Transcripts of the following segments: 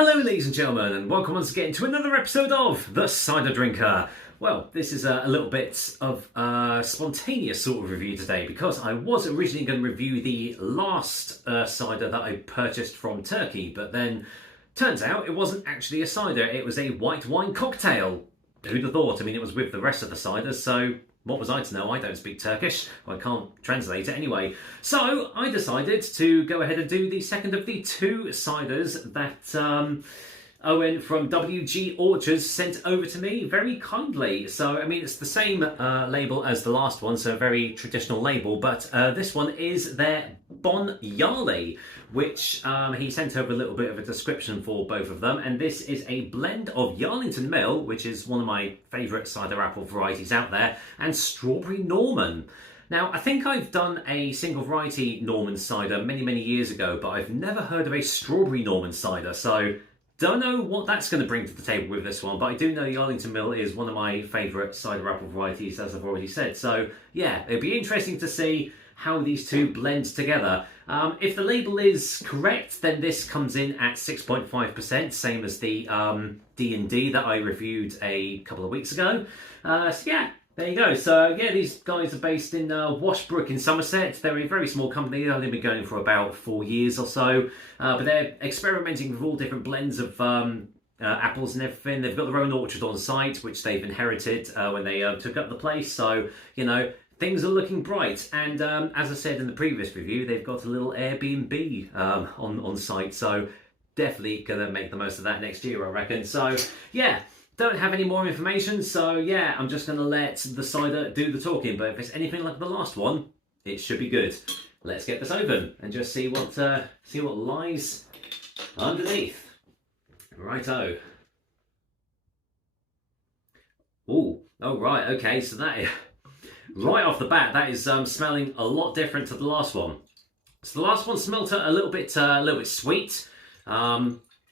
Hello ladies and gentlemen, and welcome once again to another episode of The Cider Drinker. Well, this is a little bit of a spontaneous sort of review today because I was originally going to review the last cider that I purchased from Turkey, but then turns out it wasn't actually a cider, it was a white wine cocktail. Who'd have thought? I mean, it was with the rest of the ciders, so what was I to know? I don't speak Turkish. I can't translate it anyway. So I decided to go ahead and do the second of the two ciders that Owen from WG Orchards sent over to me very kindly. So, I mean, it's the same label as the last one, so a very traditional label, but this one is their Bon Yarli, which he sent over a little bit of a description for both of them. And this is a blend of Yarlington Mill, which is one of my favourite cider apple varieties out there, and Strawberry Norman. Now, I think I've done a single variety Norman cider many years ago, but I've never heard of a Strawberry Norman cider, so don't know what that's going to bring to the table with this one, but I do know Yarlington Mill is one of my favourite cider apple varieties, as I've already said. So, yeah, it'll be interesting to see how these two blend together. If the label is correct, then this comes in at 6.5%, same as the D&D that I reviewed a couple of weeks ago. So, yeah. There you go. So, yeah, these guys are based in Washbrook in Somerset. They're a very small company. They've only been going for about 4 years or so. But they're experimenting with all different blends of apples and everything. They've got their own orchard on site, which they've inherited when they took up the place. So, you know, things are looking bright. And as I said in the previous review, they've got a little Airbnb on site. So, definitely going to make the most of that next year, I reckon. So, yeah. Don't have any more information, so yeah, I'm just going to let the cider do the talking. But if it's anything like the last one, it should be good. Let's get this open and just see what lies underneath. Righto. Oh, right, okay. So that is, right off the bat, that is smelling a lot different to the last one. So the last one smelled a little bit sweet.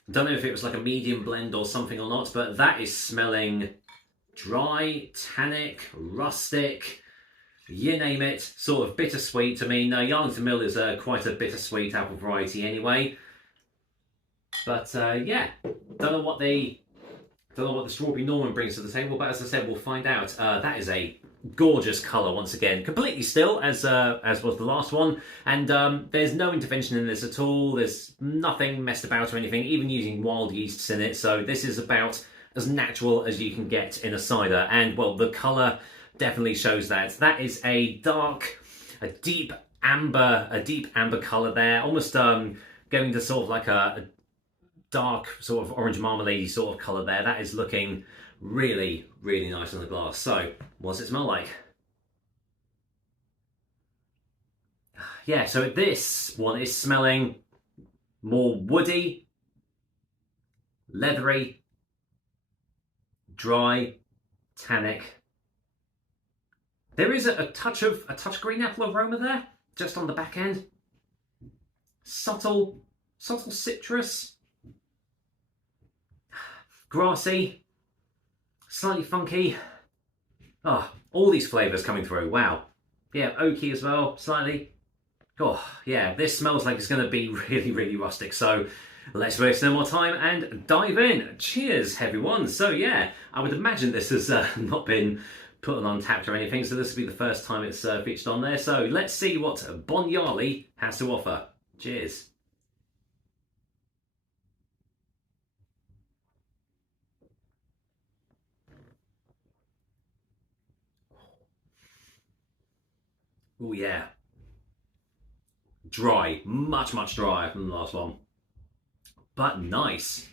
Don't know if it was like a medium blend or something or not, but that is smelling dry, tannic, rustic, you name it, sort of bittersweet. I mean, Yarlington Mill is quite a bittersweet apple variety anyway. But yeah, don't know what the Strawberry Norman brings to the table, but as I said, we'll find out. That is a gorgeous colour once again, completely still as was the last one, and there's no intervention in this at all. There's nothing messed about or anything, even using wild yeasts in it. So this is about as natural as you can get in a cider, and well, the colour definitely shows that. That is a deep amber colour there, almost going to sort of like a dark sort of orange marmalade sort of colour there. That is looking really nice on the glass. So, what does it smell like? Yeah, so this one is smelling more woody, leathery, dry, tannic. There is a touch green apple aroma there, just on the back end. Subtle citrus, grassy, slightly funky. Oh, all these flavours coming through. Wow. Yeah, oaky as well, slightly. Oh, yeah, this smells like it's going to be really rustic. So let's waste no more time and dive in. Cheers, everyone. So yeah, I would imagine this has not been put on Untapped or anything, so this will be the first time it's featured on there. So let's see what Bon Yarli has to offer. Cheers. Oh yeah, dry, much drier than the last one, but nice.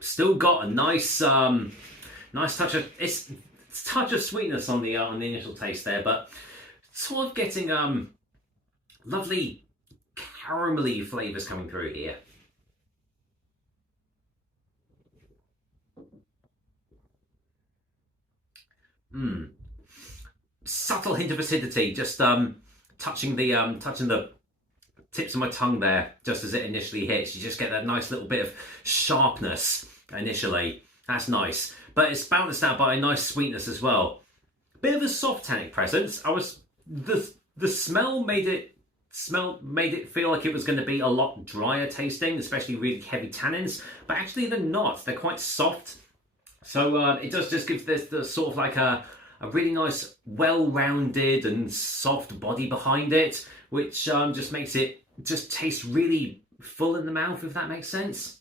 Still got a nice touch of sweetness on the initial taste there, but sort of getting lovely caramelly flavours coming through here. Subtle hint of acidity, just touching the tips of my tongue there, just as it initially hits. You just get that nice little bit of sharpness initially. That's nice, but it's balanced out by a nice sweetness as well. Bit of a soft tannic presence. The smell made it made it feel like it was going to be a lot drier tasting, especially really heavy tannins, but actually they're not. They're quite soft. So it does just give this the sort of like a really nice, well-rounded and soft body behind it, which just makes it just taste really full in the mouth, if that makes sense.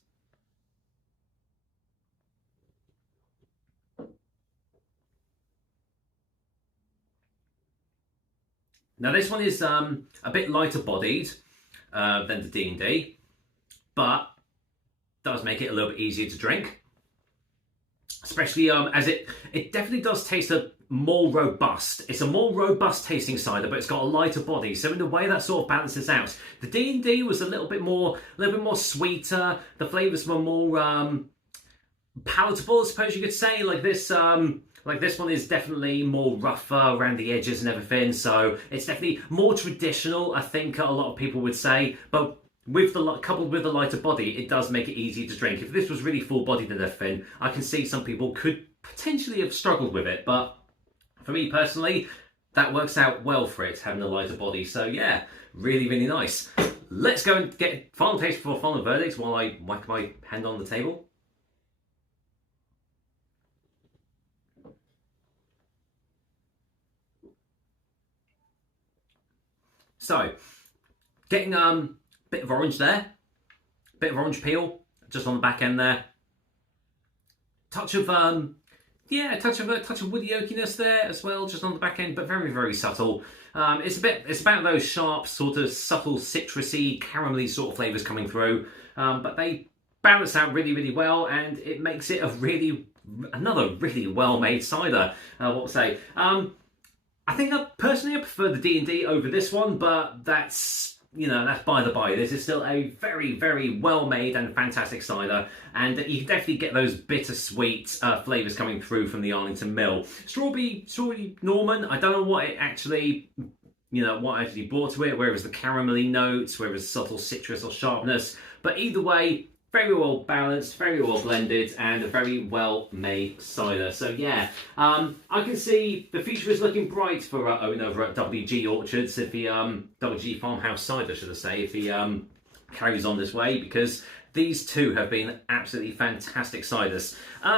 Now this one is a bit lighter bodied than the D&D, but does make it a little bit easier to drink. Especially as it definitely does taste more robust. It's a more robust tasting cider, but it's got a lighter body. So in a way that sort of balances out. The D&D was a little bit more sweeter. The flavours were more palatable, I suppose you could say. Like this one is definitely more rougher around the edges and everything. So it's definitely more traditional, I think a lot of people would say. But coupled with the lighter body, it does make it easier to drink. If this was really full-bodied and everything, I can see some people could potentially have struggled with it. But for me personally, that works out well for it, having a lighter body. So yeah, really, really nice. Let's go and get final taste before final verdict while I whack my hand on the table. So, getting bit of orange there, bit of orange peel just on the back end there. Touch of a touch of woody oakiness there as well, just on the back end, but very, very subtle. It's about those sharp, sort of subtle, citrusy, caramelly sort of flavors coming through, but they balance out really, really well, and it makes it another really well-made cider. What we'll say. I think I prefer the D&D over this one, but that's by the by. This is still a very, very well-made and fantastic cider, and you can definitely get those bittersweet flavours coming through from the Yarlington mill. Strawberry Norman, I don't know what it actually, brought to it, whereas the caramelly notes, whereas subtle citrus or sharpness, but either way, very well balanced, very well blended, and a very well made cider. So yeah, I can see the future is looking bright for Owen over at WG Orchards, if he WG Farmhouse Cider, should I say, if he carries on this way, because these two have been absolutely fantastic ciders.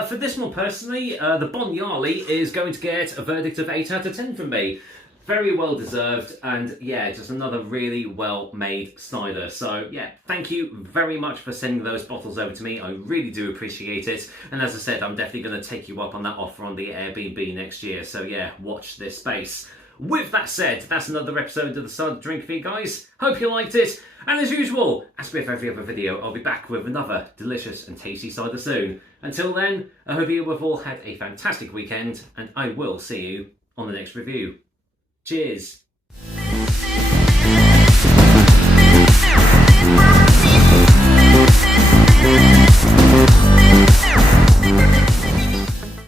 For this one personally, the Bon Yarli is going to get a verdict of 8 out of 10 from me. Very well deserved, and yeah, just another really well made cider. So yeah, thank you very much for sending those bottles over to me. I really do appreciate it. And as I said, I'm definitely going to take you up on that offer on the Airbnb next year. So yeah, watch this space. With that said, that's another episode of the Cider Drink for you guys. Hope you liked it. And as usual, as with every other video, I'll be back with another delicious and tasty cider soon. Until then, I hope you have all had a fantastic weekend, and I will see you on the next review. Cheers.